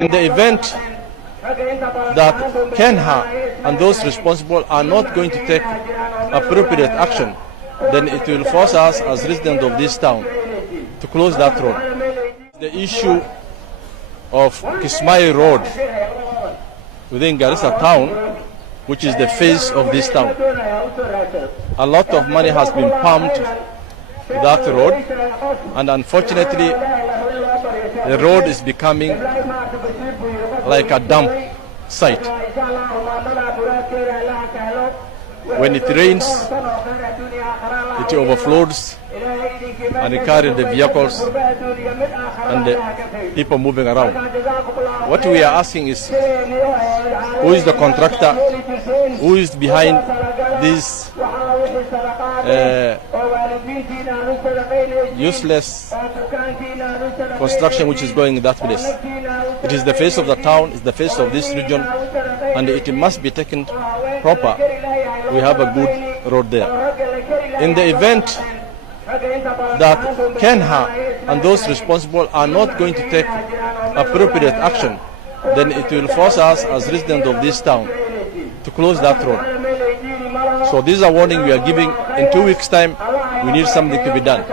In the event that Kenha and those responsible are not going to take appropriate action, then it will force us as residents of this town to close that road. The issue of Kismayo Road within Garissa town, which is the face of this town. A lot of money has been pumped to that road, and unfortunately the road is becoming like a dump site. When it rains, it overflows and it carries the vehicles and the people moving around. What we are asking is, who is the contractor? Who is behind this useless construction which is going in that place? It is the face of the town, it's the face of this region, and it must be taken proper. We have a good road there. In the event that Kenha and those responsible are not going to take appropriate action, then it will force us as residents of this town to close that road. So this is a warning we are giving. In 2 weeks' time, we need something to be done.